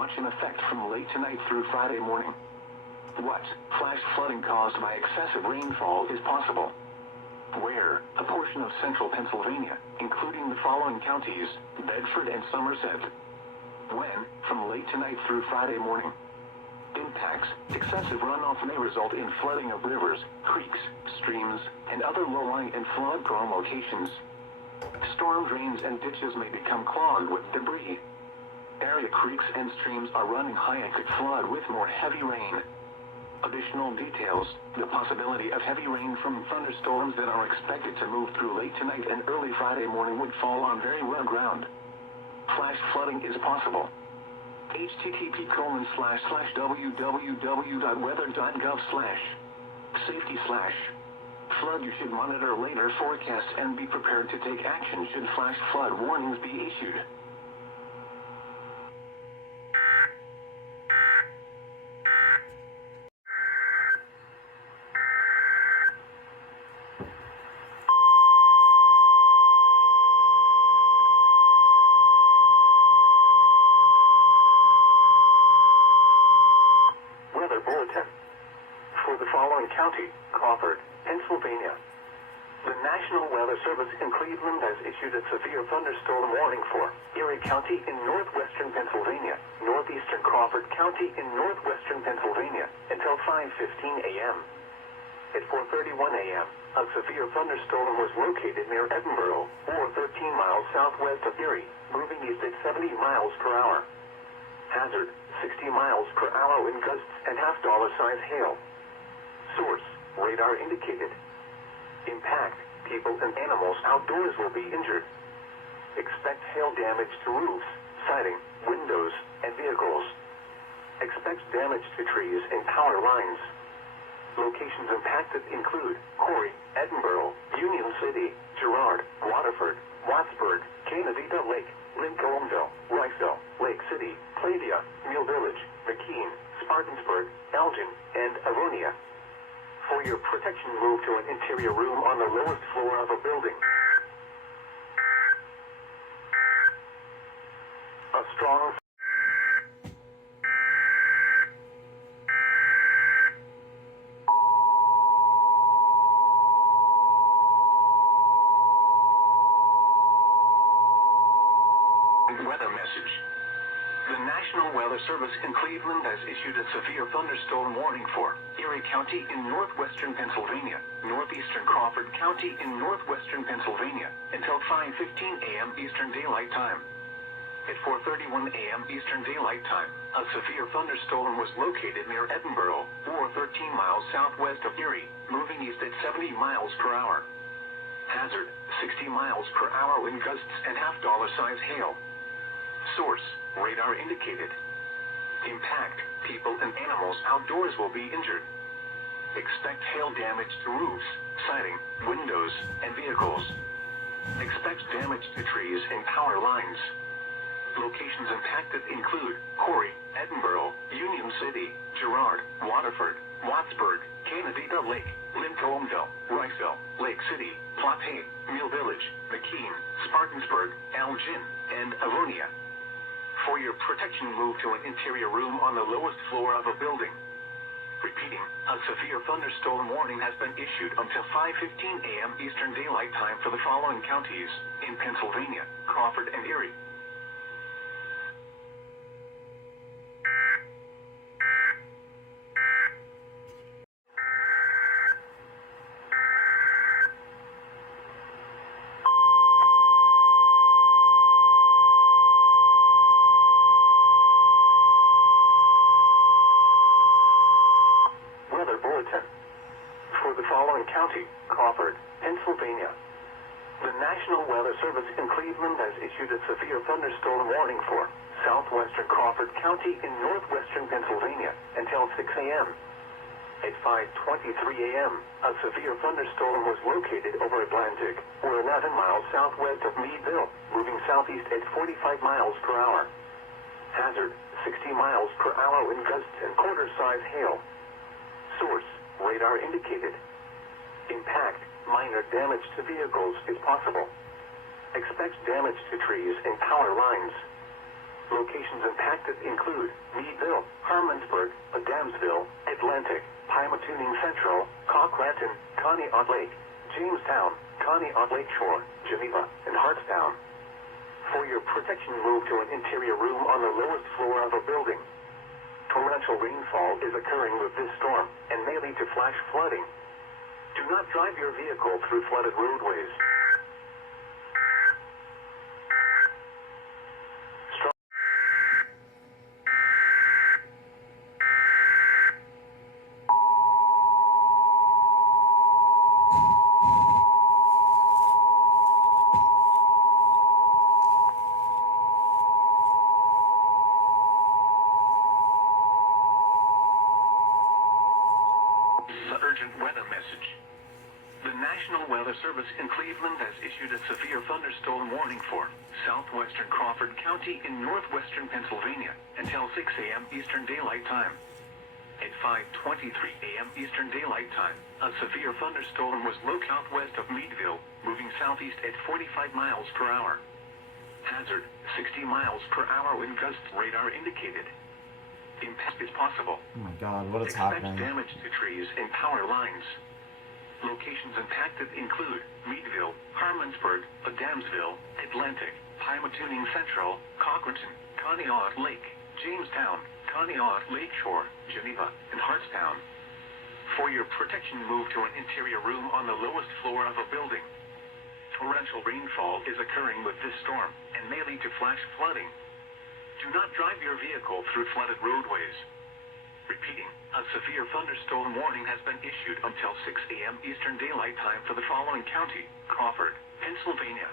watch in effect from late tonight through Friday morning. What flash flooding caused by excessive rainfall is possible? Where? A portion of central Pennsylvania, including the following counties, Bedford and Somerset. When? From late tonight through Friday morning. Impacts. Excessive runoff may result in flooding of rivers, creeks, streams, and other low-lying and flood-prone locations. Storm drains and ditches may become clogged with debris. Area creeks and streams are running high and could flood with more heavy rain. Additional details: the possibility of heavy rain from thunderstorms that are expected to move through late tonight and early Friday morning would fall on very wet ground. Flash flooding is possible. http://www.weather.gov/safety/ flood. You should monitor later forecasts and be prepared to take action should flash flood warnings be issued. Weather Bulletin. For the following county, Crawford, Pennsylvania. The National Weather Service in Cleveland has issued a severe thunderstorm warning for Erie County in northwestern Pennsylvania, northeastern Crawford County in northwestern Pennsylvania, until 5:15 a.m. At 4:31 a.m., a severe thunderstorm was located near Edinburgh, or 13 miles southwest of Erie, moving east at 70 miles per hour. Hazard: 60 miles per hour in gusts and $half-size hail. Source: radar indicated. Impact: people and animals outdoors will be injured. Expect hail damage to roofs, siding, windows, and vehicles. Expect damage to trees and power lines. Locations impacted include Corry, Edinburgh, Union City, Girard, Waterford, Wattsburg, Canandaigua Lake, Lincolnville, Riceville, Lake City, Plavia, Mill Village, McKean, Spartansburg, Elgin, and Avonia. For your protection, move to an interior room on the lowest floor of a building. A strong weather message. The National Weather Service in Cleveland has issued a severe thunderstorm warning for Erie County in northwestern Pennsylvania, northeastern Crawford County in northwestern Pennsylvania, until 5:15 a.m. Eastern Daylight Time. At 4:31 a.m. Eastern Daylight Time, a severe thunderstorm was located near Edinburgh, or 13 miles southwest of Erie, moving east at 70 miles per hour. Hazard: 60 miles per hour in gusts and $half-size hail. Source: radar indicated. Impact: people and animals outdoors will be injured. Expect hail damage to roofs, siding, windows, and vehicles. Expect damage to trees and power lines. Locations impacted include Corry, Edinburgh, Union City, Girard, Waterford, Wattsburg, Canandaigua Lake, Lincolnville, Riceville, Lake City, Platte, Mill Village, McKean, Spartansburg, Elgin, and Avonia. For your protection, move to an interior room on the lowest floor of a building. Repeating, a severe thunderstorm warning has been issued until 5:15 a.m. Eastern Daylight Time for the following counties in Pennsylvania, Crawford and Erie. Weather Bulletin. For the following county, Crawford, Pennsylvania. The National Weather Service in Cleveland has issued a severe thunderstorm warning for southwestern Crawford County in northwestern Pennsylvania until 6 a.m. At 5:23 a.m., a severe thunderstorm was located over Atlantic, or 11 miles southwest of Meadville, moving southeast at 45 miles per hour. Hazard: 60 miles per hour in gusts and quarter-size hail. Source: radar indicated. Impact: minor damage to vehicles is possible. Expect damage to trees and power lines. Locations impacted include Meadville, Harmonsburg, Adamsville, Atlantic, Pymatuning Central, Cochranton, Conneaut Lake, Jamestown, Conneaut Lakeshore, Geneva, and Hartstown. For your protection, move to an interior room on the lowest floor of a building. Torrential rainfall is occurring with this storm and may lead to flash flooding. Do not drive your vehicle through flooded roadways. The urgent weather message. The National Weather Service in Cleveland has issued a severe thunderstorm warning for southwestern Crawford County in northwestern Pennsylvania until 6 a.m. Eastern Daylight Time. At 5:23 a.m. Eastern Daylight Time, a severe thunderstorm was located southwest of Meadville, moving southeast at 45 miles per hour. Hazard, 60 miles per hour wind gusts. Radar indicated. Impact is possible. Oh my god, what is Expect happening? damage to trees and power lines. Locations impacted include Meadville, Harmonsburg, Adamsville, Atlantic, Pymatuning Central, Cochranton, Conneaut Lake, Jamestown, Conneaut Lakeshore, Geneva, and Hartstown. For your protection, move to an interior room on the lowest floor of a building. Torrential rainfall is occurring with this storm and may lead to flash flooding. Do not drive your vehicle through flooded roadways. Repeating, a severe thunderstorm warning has been issued until 6 a.m. Eastern Daylight Time for the following county: Crawford, Pennsylvania.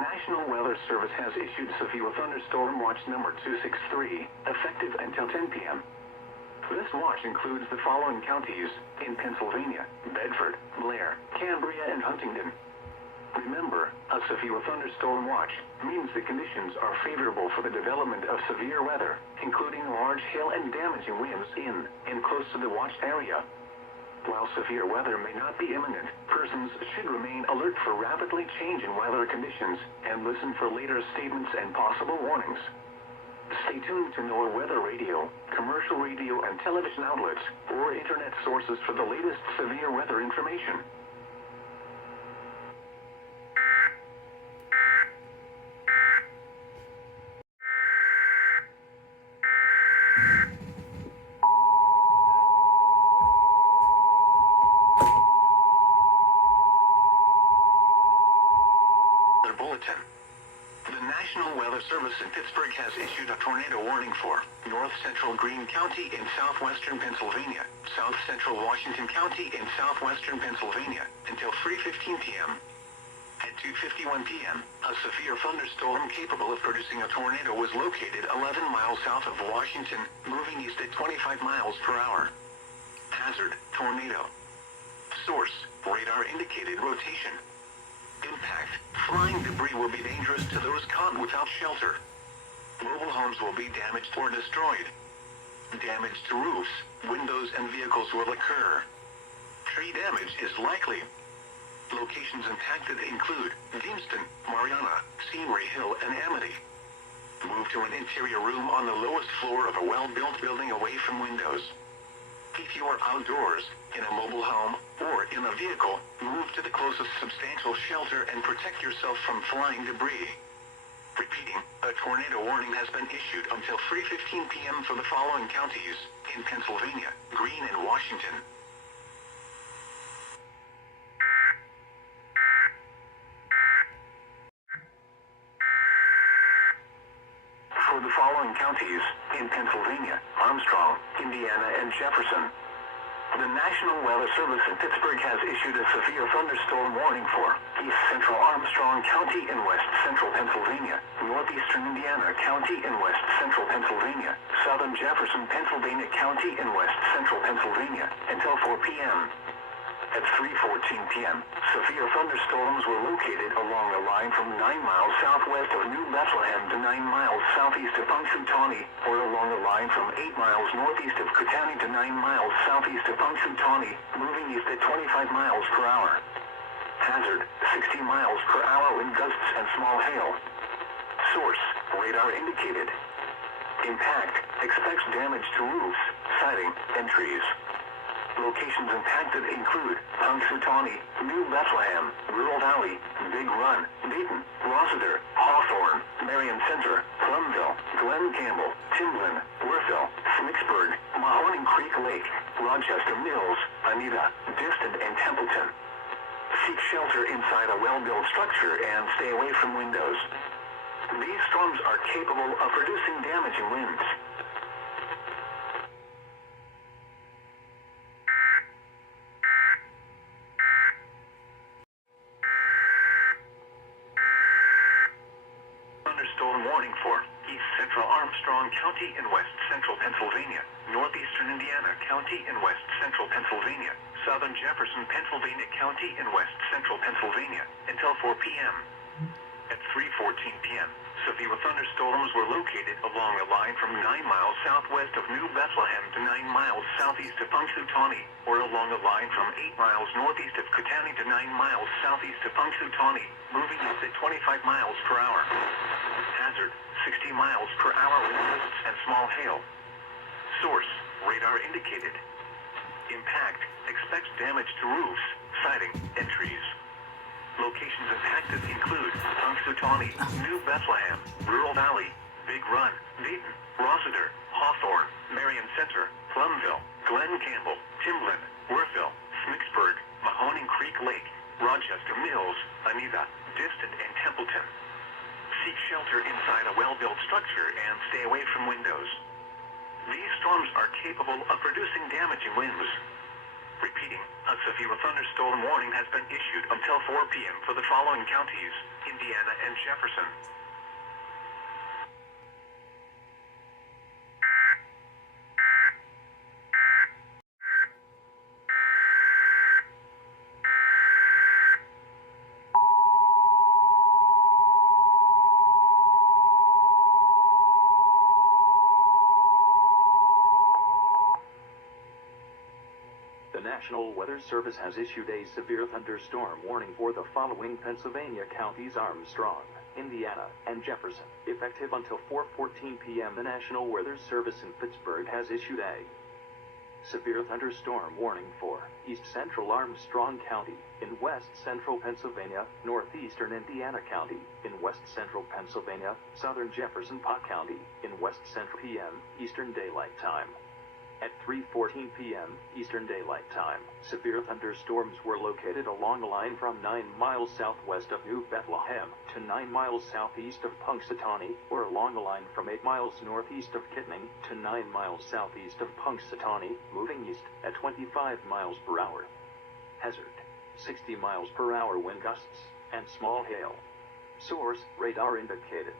National Weather Service has issued severe thunderstorm watch number 263, effective until 10 p.m. This watch includes the following counties in Pennsylvania: Bedford, Blair, Cambria, and Huntingdon. Remember, a severe thunderstorm watch means the conditions are favorable for the development of severe weather, including large hail and damaging winds in and close to the watched area. While severe weather may not be imminent, persons should remain alert for rapidly changing weather conditions and listen for later statements and possible warnings. Stay tuned to NOAA weather radio, commercial radio and television outlets, or internet sources for the latest severe weather information. Bulletin. The National Weather Service in Pittsburgh has issued a tornado warning for north central Greene County in southwestern Pennsylvania, south central Washington County in southwestern Pennsylvania until 3:15 p.m. At 2:51 p.m., a severe thunderstorm capable of producing a tornado was located 11 miles south of Washington, moving east at 25 miles per hour. Hazard, tornado. Source, radar indicated rotation. Impact, flying debris will be dangerous to those caught without shelter. Mobile homes will be damaged or destroyed. Damage to roofs, windows, and vehicles will occur. Tree damage is likely. Locations impacted include Deemston, Mariana, Scenery Hill, and Amity. Move to an interior room on the lowest floor of a well-built building away from windows. If you are outdoors, in a mobile home, or in a vehicle, move to the closest substantial shelter and protect yourself from flying debris. Repeating, a tornado warning has been issued until 3:15 p.m. for the following counties in Pennsylvania, Greene, and Washington. For the following counties in Pennsylvania, Armstrong, Indiana, and Jefferson. The National Weather Service in Pittsburgh has issued a severe thunderstorm warning for east central Armstrong County in west central Pennsylvania, northeastern Indiana County in west central Pennsylvania, southern Jefferson, Pennsylvania County in west central Pennsylvania until 4 p.m. At 3:14 p.m., severe thunderstorms were located along a line from 9 miles southwest of New Bethlehem to 9 miles southeast of Punxsutawney, or along a line from 8 miles northeast of Kootenai to 9 miles southeast of Punxsutawney, moving east at 25 miles per hour. Hazard, 60 miles per hour wind gusts and small hail. Source, radar indicated. Impact, expects damage to roofs, siding, and trees. Locations impacted include Punxsutawney, New Bethlehem, Rural Valley, Big Run, Dayton, Rossiter, Hawthorne, Marion Center, Plumville, Glen Campbell, Timlin, Worthville, Smicksburg, Mahoning Creek Lake, Rochester Mills, Anita, Distant, and Templeton. Seek shelter inside a well-built structure and stay away from windows. These storms are capable of producing damaging winds. Thunderstorm warning for East Central Armstrong County in West Central Pennsylvania, Northeastern Indiana County in West Central Pennsylvania, Southern Jefferson, Pennsylvania County in West Central Pennsylvania, until 4 p.m. At 3:14 p.m., severe thunderstorms were located along a line from 9 miles southwest of New Bethlehem to 9 miles southeast of Punxsutawney, or along a line from 8 miles northeast of Kootenai to 9 miles southeast of Punxsutawney, moving east at 25 miles per hour. Hazard, 60 miles per hour wind gusts and small hail. Source, radar indicated. Impact, expects damage to roofs, siding, and trees. Locations impacted include Punxsutawney, New Bethlehem, Rural Valley, Big Run, Dayton, Rossiter, Hawthorne, Marion Center, Plumville, Glen Campbell, Timlin, Worthville, Smicksburg, Mahoning Creek Lake, Rochester Mills, Anita, Distant, and Templeton. Seek shelter inside a well-built structure and stay away from windows. These storms are capable of producing damaging winds. Repeating, a severe thunderstorm warning has been issued until 4 p.m. for the following counties, Indiana and Jefferson. The National Weather Service has issued a severe thunderstorm warning for the following Pennsylvania counties: Armstrong, Indiana, and Jefferson. Effective until 4:14 p.m., the National Weather Service in Pittsburgh has issued a severe thunderstorm warning for East Central Armstrong County in West Central Pennsylvania, Northeastern Indiana County in West Central Pennsylvania, Southern Jefferson Pot County in West Central p.m. Eastern Daylight Time. At 3:14 p.m. Eastern Daylight Time, severe thunderstorms were located along a line from 9 miles southwest of New Bethlehem to 9 miles southeast of Punxsutawney, or along a line from 8 miles northeast of Kootenai to 9 miles southeast of Punxsutawney, moving east at 25 miles per hour. Hazard, 60 miles per hour wind gusts and small hail. Source, radar indicated.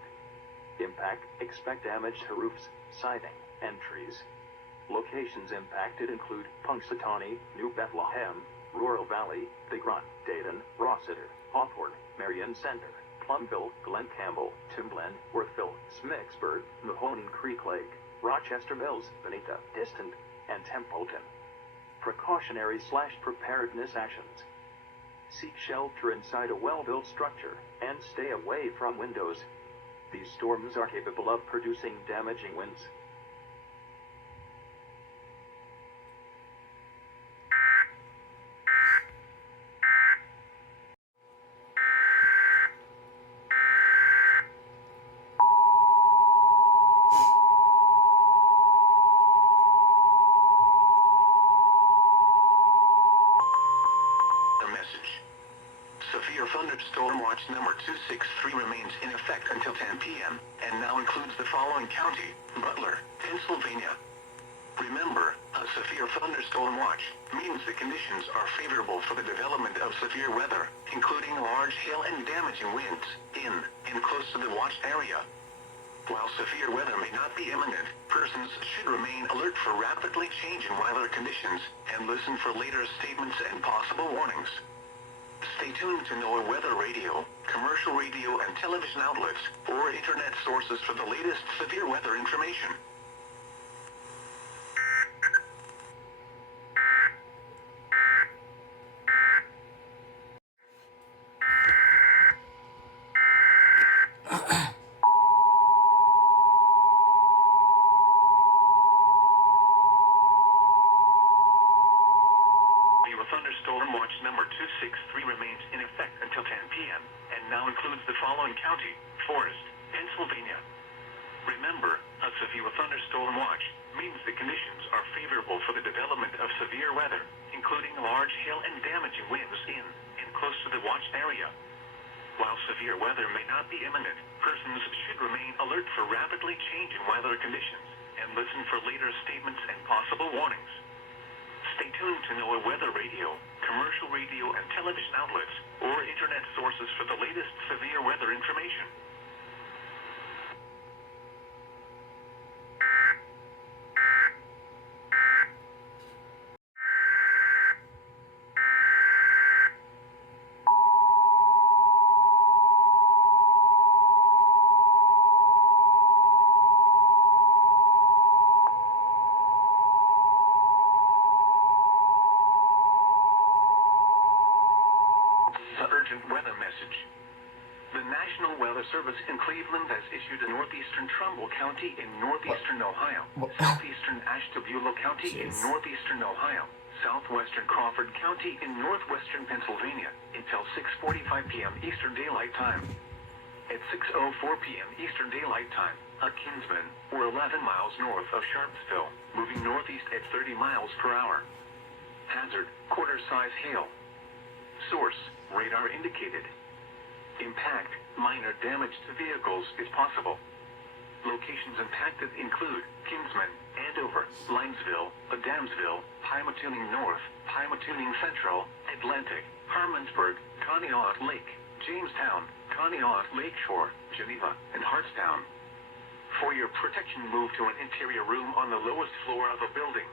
Impact, expect damage to roofs, siding, and trees. Locations impacted include Punxsutawney, New Bethlehem, Rural Valley, Big Run, Dayton, Rossiter, Hawthorne, Marion Center, Plumville, Glen Campbell, Timlin, Worthville, Smicksburg, Mahoning Creek Lake, Rochester Mills, Anita, Distant, and Templeton. Precautionary/preparedness actions. Seek shelter inside a well-built structure and stay away from windows. These storms are capable of producing damaging winds. Severe thunderstorm watch number 263 remains in effect until 10 p.m. and now includes the following county: Butler, Pennsylvania. Remember, a severe thunderstorm watch means the conditions are favorable for the development of severe weather, including large hail and damaging winds, in and close to the watched area. While severe weather may not be imminent, persons should remain alert for rapidly changing weather conditions and listen for later statements and possible warnings. Stay tuned to NOAA weather radio, commercial radio and television outlets, or internet sources for the latest severe weather information. Thunderstorm watch number 263 remains in effect until 10 p.m. and now includes the following county: Forest, Pennsylvania. Remember, a severe thunderstorm watch means the conditions are favorable for the development of severe weather, including large hail and damaging winds in and close to the watched area. While severe weather may not be imminent, persons should remain alert for rapidly changing weather conditions and listen for later statements and possible warnings. Stay tuned to NOAA weather radio, commercial radio and television outlets, or internet sources for the latest severe weather information. Urgent weather message. The National Weather Service in Cleveland has issued a northeastern Trumbull County in northeastern Ohio, southeastern Ashtabula County in northeastern Ohio, southwestern Crawford County in northwestern Pennsylvania until 6:45 p.m. Eastern Daylight Time. At 6:04 p.m. Eastern Daylight Time, a Kinsman, or 11 miles north of Sharpsville, moving northeast at 30 miles per hour. Hazard: quarter-size hail. Source: radar indicated. Impact: minor damage to vehicles is possible. Locations impacted include Kinsman, Andover, Linesville, Adamsville, Pymatuning North, Pymatuning Central, Atlantic, Harmonsburg, Conneaut Lake, Jamestown, Conneaut Lakeshore, Geneva, and Hartstown. For your protection, move to an interior room on the lowest floor of a building.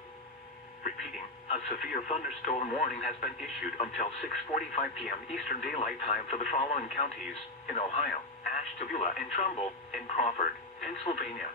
Repeating, a severe thunderstorm warning has been issued until 6:45 p.m. Eastern Daylight Time for the following counties in Ohio: Ashtabula and Trumbull, and Crawford, Pennsylvania.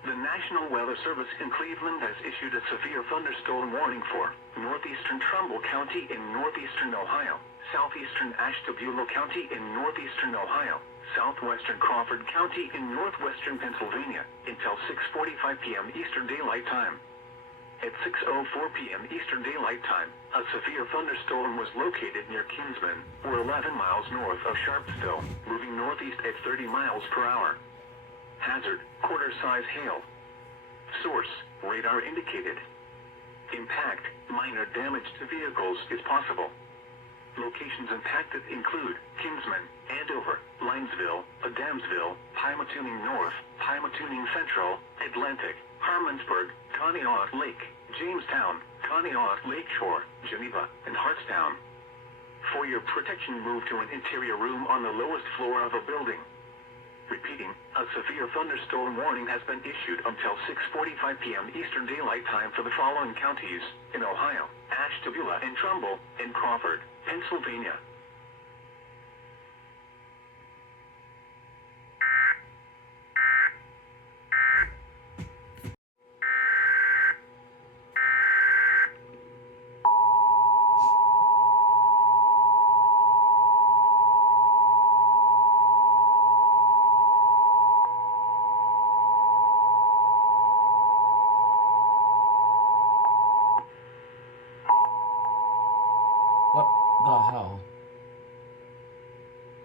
The National Weather Service in Cleveland has issued a severe thunderstorm warning for northeastern Trumbull County in northeastern Ohio, southeastern Ashtabula County in northeastern Ohio, southwestern Crawford County in northwestern Pennsylvania until 6:45 p.m. Eastern Daylight Time. At 6:04 p.m. Eastern Daylight Time, a severe thunderstorm was located near Kinsman, or 11 miles north of Sharpsville, moving northeast at 30 miles per hour. Hazard: quarter-size hail. Source: radar indicated. Impact: minor damage to vehicles is possible. Locations impacted include Kinsman, Andover, Linesville, Adamsville, Pymatuning North, Pymatuning Central, Atlantic, Harmonsburg, Conneaut Lake, Jamestown, Conneaut Lakeshore, Geneva, and Hartstown. For your protection, move to an interior room on the lowest floor of a building. Repeating, a severe thunderstorm warning has been issued until 6:45 p.m. Eastern Daylight Time for the following counties in Ohio: Ashtabula and Trumbull, and Crawford, Pennsylvania. What the hell?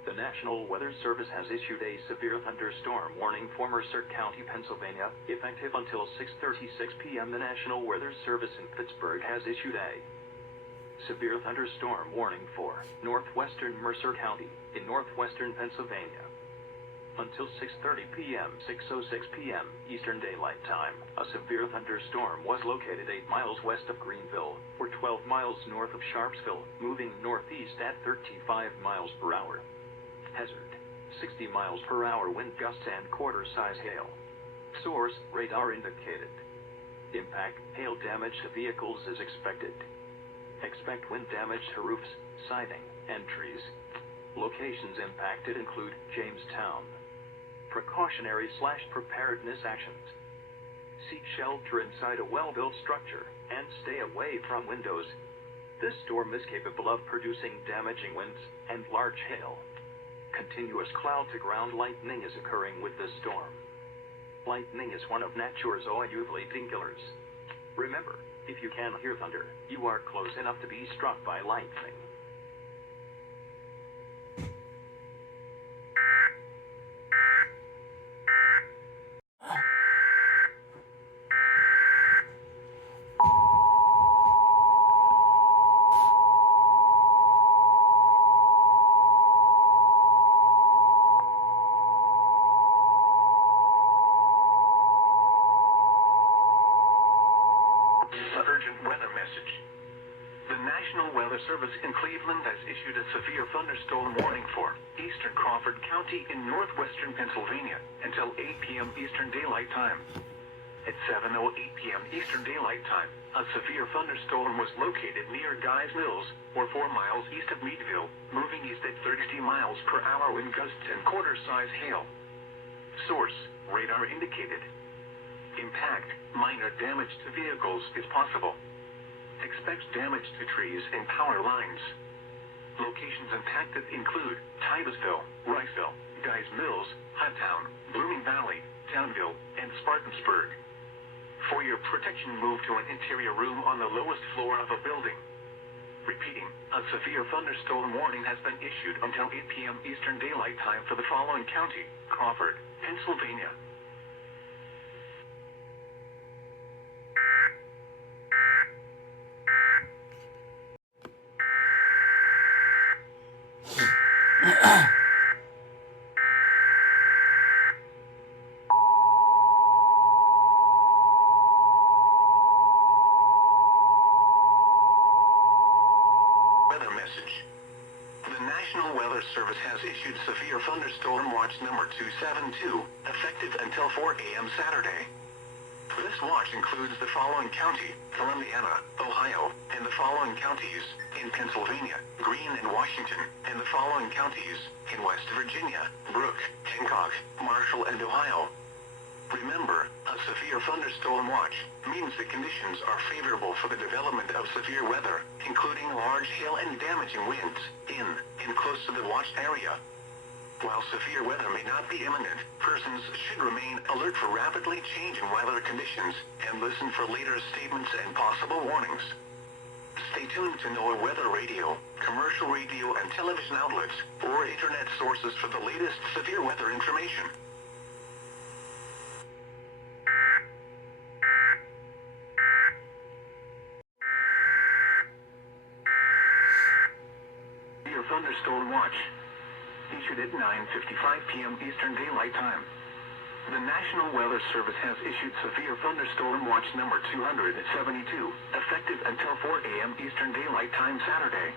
The National Weather Service has issued a severe thunderstorm warning for Mercer County, Pennsylvania, effective until 6:36 p.m. The National Weather Service in Pittsburgh has issued a severe thunderstorm warning for northwestern Mercer County in northwestern Pennsylvania. Until 6:30 p.m. 6:06 p.m. Eastern Daylight Time, a severe thunderstorm was located 8 miles west of Greenville, or 12 miles north of Sharpsville, moving northeast at 35 miles per hour. Hazard: 60 miles per hour wind gusts and quarter-size hail. Source: radar indicated. Impact: hail damage to vehicles is expected. Expect wind damage to roofs, siding, and trees. Locations impacted include Jamestown. Precautionary/preparedness actions: seek shelter inside a well-built structure, and stay away from windows. This storm is capable of producing damaging winds and large hail. Continuous cloud-to-ground lightning is occurring with this storm. Lightning is one of nature's unusual killers. Remember, if you can hear thunder, you are close enough to be struck by lightning. Urgent weather message. The National Weather Service in Cleveland has issued a severe thunderstorm warning for eastern Crawford County in northwestern Pennsylvania until 8 p.m. Eastern Daylight Time. At 7:08 p.m. Eastern Daylight Time, a severe thunderstorm was located near Guy's Mills, or 4 miles east of Meadville, moving east at 30 miles per hour wind gusts and quarter-size hail. Source: radar indicated. Impact: minor damage to vehicles is possible. Expect damage to trees and power lines. Locations impacted include Titusville, Riceville, Guys Mills, Hightown, Blooming Valley, Townville, and Spartansburg. For your protection, move to an interior room on the lowest floor of a building. Repeating, a severe thunderstorm warning has been issued until 8 p.m. Eastern Daylight Time for the following county: Crawford, Pennsylvania. Weather message. The National Weather Service has issued Severe Thunderstorm Watch number 272, effective until 4 a.m. Saturday. This watch includes the following county: Columbiana, Ohio, and the following counties in Pennsylvania, Greene and Washington, and the following counties in West Virginia, Brooke, Hancock, Marshall, and Ohio. Remember, a severe thunderstorm watch means the conditions are favorable for the development of severe weather, including large hail and damaging winds, in and close to the watched area. While severe weather may not be imminent, persons should remain alert for rapidly changing weather conditions and listen for later statements and possible warnings. Stay tuned to NOAA weather radio, commercial radio and television outlets, or internet sources for the latest severe weather information. Severe thunderstorm watch. Issued at 9:55 p.m. Eastern Daylight Time. The National Weather Service has issued Severe Thunderstorm Watch number 272, effective until 4 a.m. Eastern Daylight Time Saturday.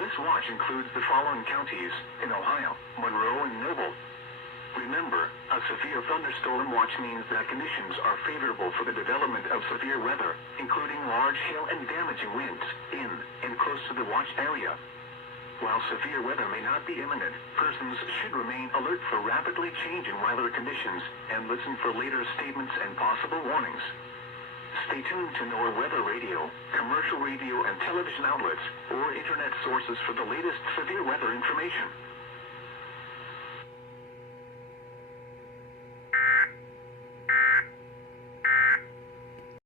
This watch includes the following counties in Ohio: Monroe and Noble. Remember, a severe thunderstorm watch means that conditions are favorable for the development of severe weather, including large hail and damaging winds, in and close to the watched area. While severe weather may not be imminent, persons should remain alert for rapidly changing weather conditions and listen for later statements and possible warnings. Stay tuned to NOAA weather radio, commercial radio and television outlets, or internet sources for the latest severe weather information.